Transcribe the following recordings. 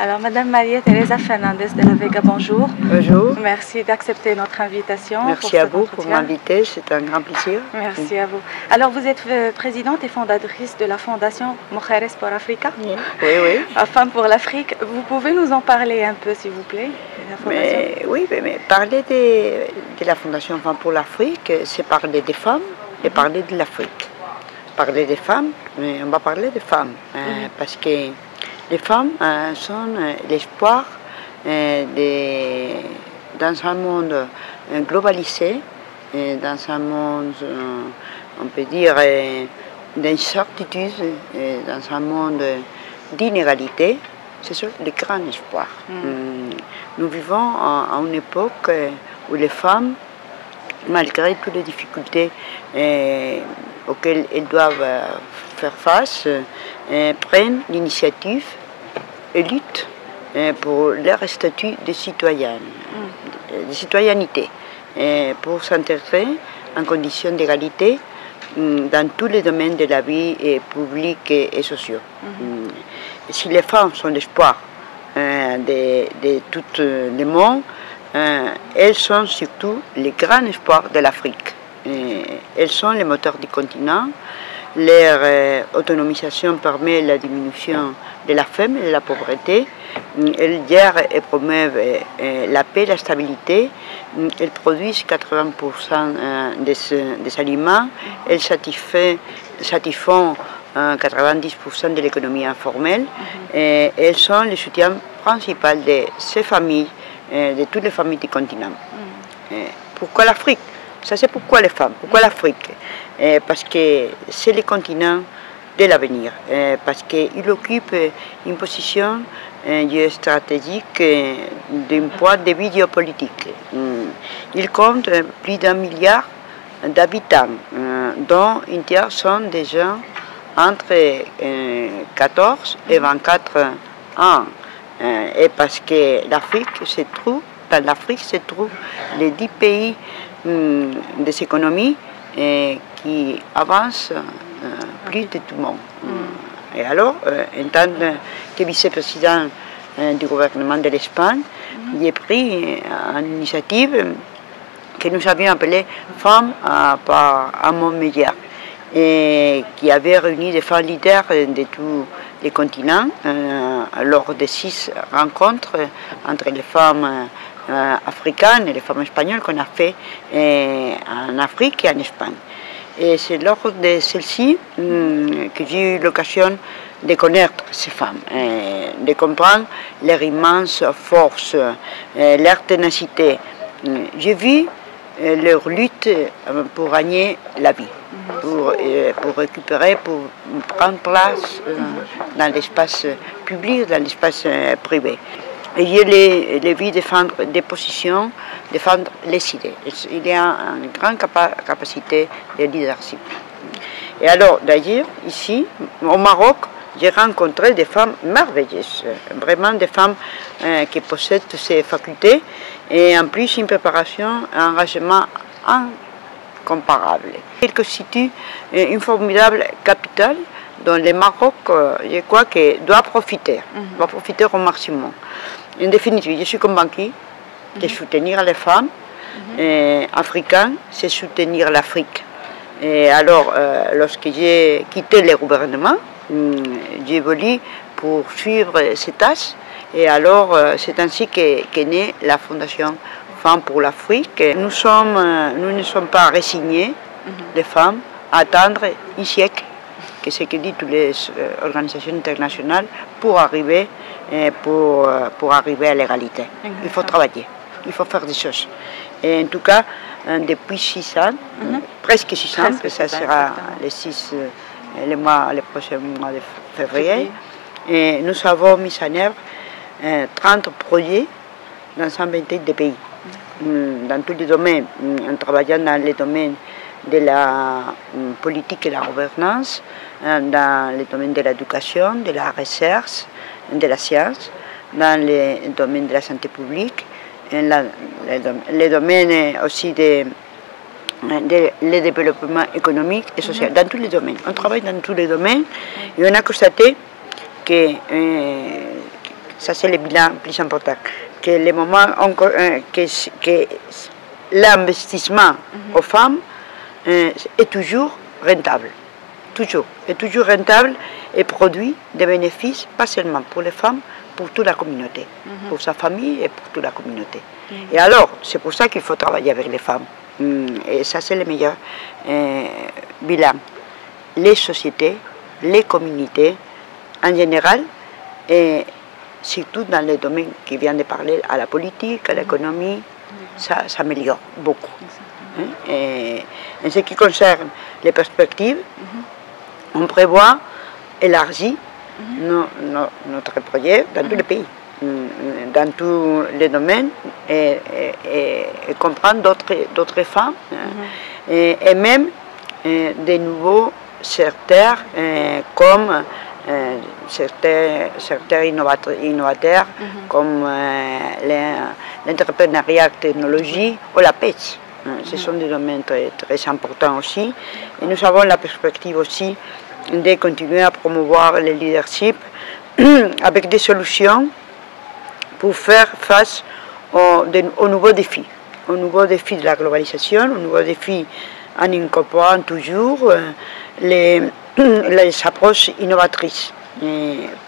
Alors, Madame Maria Teresa Fernandez de la Vega, bonjour. Bonjour. Merci d'accepter notre invitation. Merci à vous pour m'inviter, c'est un grand plaisir. Merci à vous. Alors, vous êtes présidente et fondatrice de la fondation Mujeres por Africa. Oui, oui. Femmes pour l'Afrique. Vous pouvez nous en parler un peu, s'il vous plaît, de la fondation? Mais parler de la fondation Femmes pour l'Afrique, c'est parler des femmes et parler de l'Afrique. Parler des femmes, mais on va parler des femmes, parce que les femmes sont l'espoir dans un monde globalisé, dans un monde, on peut dire, d'incertitude, dans un monde d'inégalité. C'est ça le grand espoir. Nous vivons à une époque où les femmes, malgré toutes les difficultés auxquelles elles doivent faire face, prennent l'initiative et luttent pour leur statut de citoyenne, de citoyenneté, pour s'intégrer en conditions d'égalité dans tous les domaines de la vie publique et sociaux. Si les femmes sont l'espoir de tout le monde, elles sont surtout les grands espoirs de l'Afrique. Elles sont les moteurs du continent. Leur autonomisation permet la diminution de la faim et de la pauvreté. Elles gèrent et promeuvent la paix et la stabilité. Elles produisent 80% des aliments. Elles satisfont 90% de l'économie informelle. Et elles sont le soutien principal de ces familles, de toutes les familles du continent. Pourquoi l'Afrique? Ça, c'est pourquoi les femmes, pourquoi l'Afrique? Parce que c'est le continent de l'avenir, parce qu'il occupe une position géostratégique d'un point de vue géopolitique. Il compte plus d'1 milliard d'habitants, dont un tiers sont des gens entre 14 et 24 ans. Et parce que dans l'Afrique se trouvent les 10 pays des économies qui avancent plus de tout le monde. Et alors, en tant que vice-président du gouvernement de l'Espagne, j'ai pris une initiative que nous avions appelée Femmes par un monde meilleur, et qui avait réuni des femmes leaders de tous les continents lors de 6 rencontres entre les femmes africaines et les femmes espagnoles qu'on a fait en Afrique et en Espagne. Et c'est lors de celle-ci que j'ai eu l'occasion de connaître ces femmes, de comprendre leur immense force, leur ténacité. J'ai vu leur lutte pour gagner la vie, pour récupérer, pour prendre place dans l'espace public, dans l'espace privé. Et je les vu défendre des positions, défendre les idées. Il y a une grande capacité de leadership. Et alors, d'ailleurs, ici, au Maroc, j'ai rencontré des femmes merveilleuses, vraiment des femmes qui possèdent ces facultés et en plus une préparation, un engagement incomparable. Il constitue une formidable capitale dont le Maroc, je crois, doit profiter au maximum. En définitive, je suis convaincue de soutenir les femmes africaines, c'est soutenir l'Afrique. Et alors, lorsque j'ai quitté le gouvernement, j'ai voulu poursuivre ces tâches. Et alors, c'est ainsi qu'est née la Fondation Femmes pour l'Afrique. Nous ne sommes pas résignés, les femmes, à attendre un siècle, que c'est ce que disent toutes les organisations internationales, pour arriver à l'égalité. Il faut travailler, il faut faire des choses. Et en tout cas, depuis 6 ans, presque 6 ans, parce que ça sera le prochain mois de février, et nous avons mis en œuvre 30 projets dans 128 de pays, dans tous les domaines, en travaillant dans les domaines de la politique et la gouvernance, dans les domaines de l'éducation, de la recherche, de la science, dans les domaines de la santé publique, les domaines aussi le développement économique et social, dans tous les domaines. On travaille dans tous les domaines et on a constaté que ça c'est le bilan plus important. Que le moment que l'investissement aux femmes est toujours rentable. Est toujours rentable et produit des bénéfices, pas seulement pour les femmes, pour toute la communauté, pour sa famille et pour toute la communauté. Et alors, c'est pour ça qu'il faut travailler avec les femmes. Et ça, c'est le meilleur bilan. Les sociétés, les communautés, en général, et surtout dans les domaines qui viennent de parler, à la politique, à l'économie, ça s'améliore beaucoup. Et en ce qui concerne les perspectives, on prévoit élargir notre projet dans tous les pays, dans tous les domaines, et comprendre d'autres femmes, et même des nouveaux secteurs comme secteurs innovateurs comme l'entrepreneuriat, technologie ou la pêche. Ce sont des domaines très, très importants aussi. Et nous avons la perspective aussi de continuer à promouvoir le leadership avec des solutions pour faire face aux nouveaux défis. Aux nouveaux défis de la globalisation, aux nouveaux défis en incorporant toujours les approches innovatrices.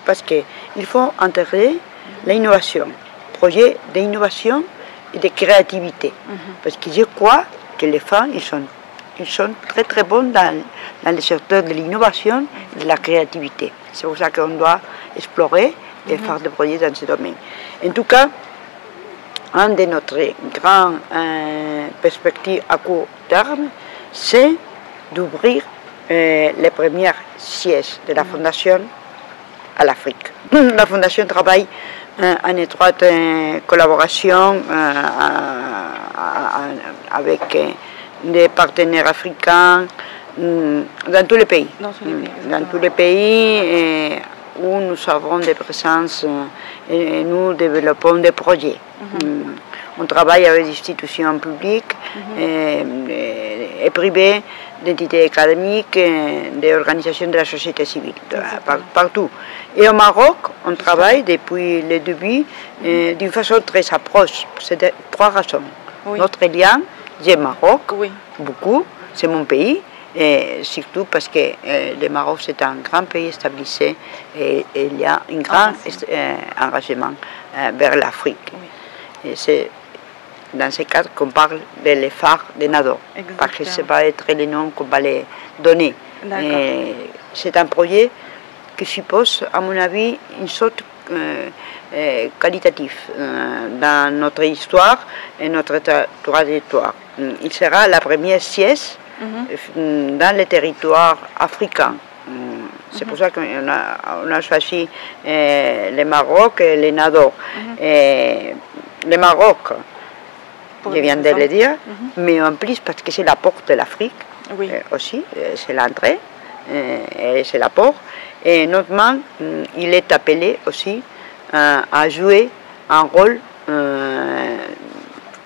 Parce qu'il faut intégrer l'innovation, projet d'innovation et de créativité. Parce que je crois que les femmes, ils sont très très bons dans le secteur de l'innovation et de la créativité. C'est pour ça qu'on doit explorer et faire des projets dans ce domaine. En tout cas, une de notre grandes perspectives à court terme, c'est d'ouvrir les premières sièges de la Fondation à l'Afrique. La Fondation travaille en étroite collaboration avec des partenaires africains dans tous les pays. Dans tous les pays où nous avons des présences et nous développons des projets. On travaille avec des institutions publiques et privées, d'entités académiques, des organisations de la société civile, partout. Et au Maroc, on travaille depuis le début d'une façon très approche. C'est trois raisons. Notre lien, j'ai Maroc, beaucoup, c'est mon pays, et surtout parce que le Maroc c'est un grand pays stabilisé et il y a un grand engagement vers l'Afrique. Et c'est dans ce cadre qu'on parle de les phares de Nador, parce que ce va être le nom qu'on va les donner. C'est un projet qui suppose, à mon avis, une sorte qualitative dans notre histoire et notre trajectoire. Il sera la première siège dans les territoires africains. C'est pour ça qu'on a choisi le Maroc et le Nador. Le Maroc, je viens de le dire, mais en plus parce que c'est la porte de l'Afrique aussi, c'est l'entrée, et c'est la porte. Et notamment, il est appelé aussi à jouer un rôle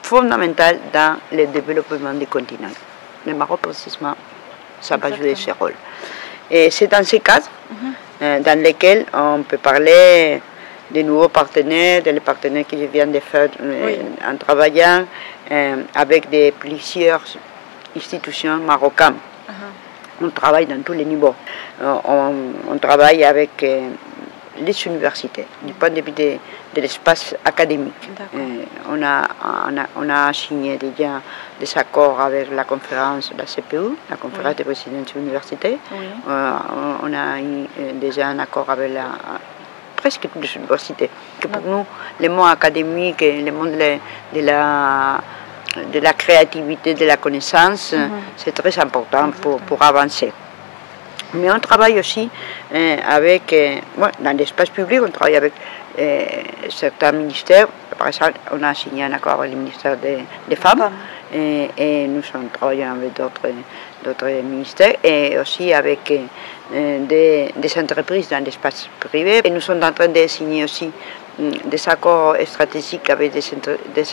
fondamental dans le développement du continent. Le Maroc, précisément, ça va jouer ce rôle. Et c'est dans ce cadre dans lequel on peut parler des nouveaux partenaires, des partenaires que je viens de faire en travaillant avec plusieurs institutions marocaines. On travaille dans tous les niveaux. On travaille avec les universités, du point de vue de l'espace académique. On a signé déjà des accords avec la conférence de la CPU, la conférence des présidents de l'université. On a eu déjà un accord avec presque toutes les universités. Que pour nous, le monde académique et le monde de la créativité, de la connaissance, c'est très important pour avancer. Mais on travaille aussi avec, dans l'espace public, on travaille avec certains ministères. Par exemple, on a signé un accord avec le ministère des Femmes et nous travaillons avec d'autres ministères et aussi avec des entreprises dans l'espace privé. Et nous sommes en train de signer aussi des accords stratégiques avec des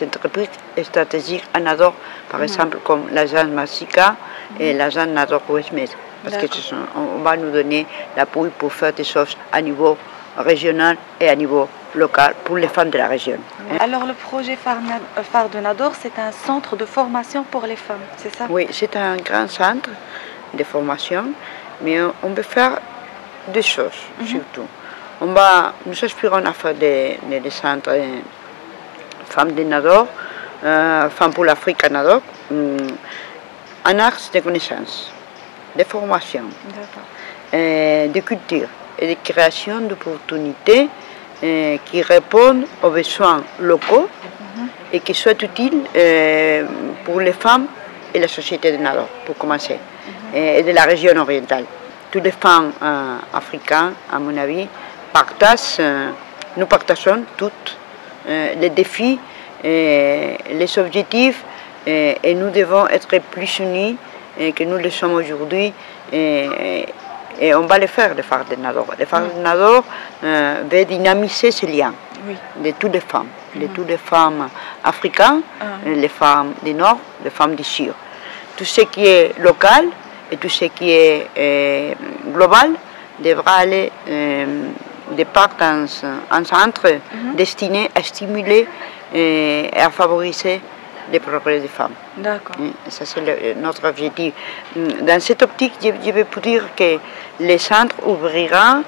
entreprises stratégiques en Nador, par exemple comme l'agence Massica et l'agence Nador Westmed. Parce qu'on va nous donner l'appui pour faire des choses à niveau régional et à niveau locale pour les femmes de la région. Alors le projet phare de Nador, c'est un centre de formation pour les femmes, c'est ça? Oui, c'est un grand centre de formation, mais on peut faire deux choses surtout. Nous aspirons à faire des centres femmes de Nador, femmes pour l'Afrique à Nador, en arts de connaissances, de formation, de culture et de création d'opportunités qui répondent aux besoins locaux et qui soient utiles pour les femmes et la société de Nador, pour commencer, et de la région orientale. Toutes les femmes africaines, à mon avis, nous partageons toutes les défis, les objectifs, et nous devons être plus unis que nous le sommes aujourd'hui. Et on va le faire, le phare de Nador. Le phare de Nador veut dynamiser ces liens de toutes les femmes africaines, les femmes du Nord, les femmes du Sud. Tout ce qui est local et tout ce qui est global devra aller de part dans un centre destiné à stimuler et à favoriser le progrès des femmes. D'accord. Ça, c'est notre objectif. Dans cette optique, je veux dire que les centres ouvrira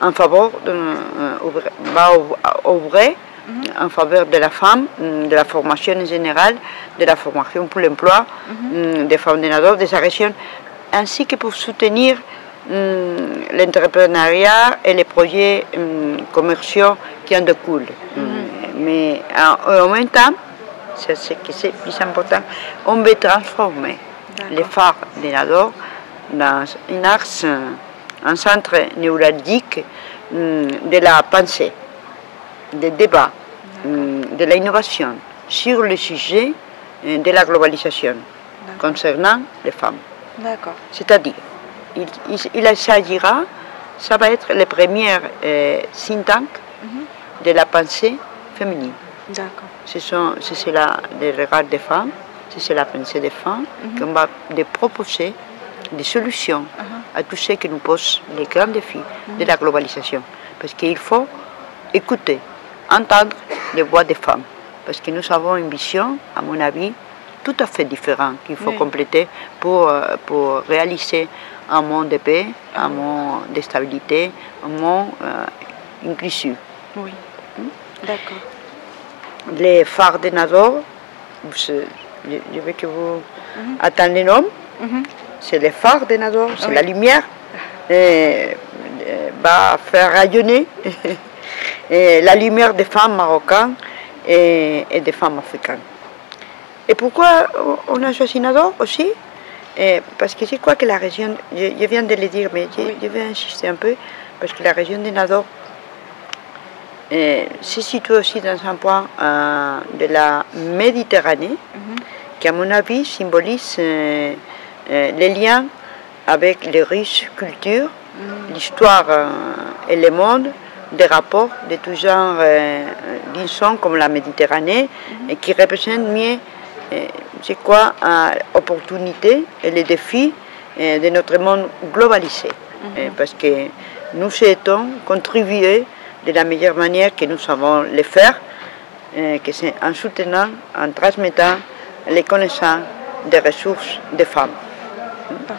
en faveur en faveur de la femme, de la formation en général, de la formation pour l'emploi des femmes de Nador, de sa région, ainsi que pour soutenir l'entrepreneuriat et les projets commerciaux qui en découlent. Mais en même temps, c'est ce qui est plus important, on veut transformer les phares de Nador dans un centre néuralgique de la pensée, des débats, de l'innovation sur le sujet de la globalisation concernant les femmes. C'est-à-dire, il s'agira, ça va être le premier think tank de la pensée féminine. C'est le regard des femmes, c'est la pensée des femmes qu'on va proposer des solutions à tout ce que nous posent les grands défis de la globalisation. Parce qu'il faut écouter, entendre les voix des femmes. Parce que nous avons une vision, à mon avis, tout à fait différente qu'il faut compléter pour réaliser un monde de paix, un monde de stabilité, un monde inclusif. Oui, d'accord. Les phares de Nador, je veux que vous attendez les noms. C'est les phares de Nador, c'est la lumière va faire rayonner la lumière des femmes marocaines et des femmes africaines. Et pourquoi on a choisi Nador aussi? Parce que je crois que la région, je viens de le dire, mais je vais insister un peu, parce que la région de Nador se situe aussi dans un point de la Méditerranée, qui à mon avis symbolise les liens avec les riches cultures, l'histoire et le monde, des rapports de tout genre, disons comme la Méditerranée, et qui représentent mieux, je crois, l'opportunité et les défis de notre monde globalisé. Parce que nous souhaitons contribuer de la meilleure manière que nous savons le faire, que c'est en soutenant, en transmettant les connaissances des ressources des femmes.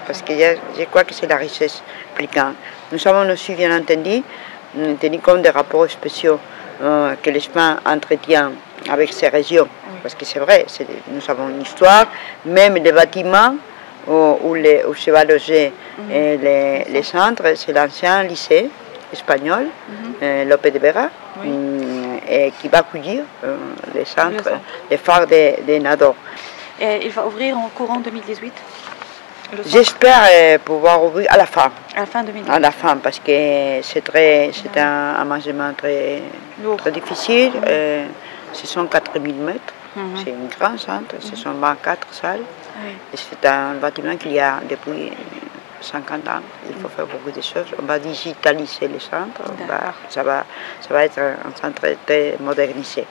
Parce que je crois que c'est la richesse plus grande. Nous avons aussi, bien entendu, tenu compte des rapports spéciaux que l'Espagne entretient avec ces régions. Parce que c'est vrai, nous avons une histoire, même les bâtiments où se va loger les centres, c'est l'ancien lycée espagnol, Lopez de Vega, qui va accueillir les centres, les phares de Nador. Et il va ouvrir en courant 2018? J'espère pouvoir ouvrir à la fin. À la fin 2018. À la fin, parce que c'est un aménagement très difficile. Ce sont 4000 mètres. C'est un grand centre, ce sont 24 salles. Et c'est un bâtiment qu'il y a depuis 50 ans. Il faut faire beaucoup de choses. On va digitaliser les centres. Ça va être un centre très modernisé.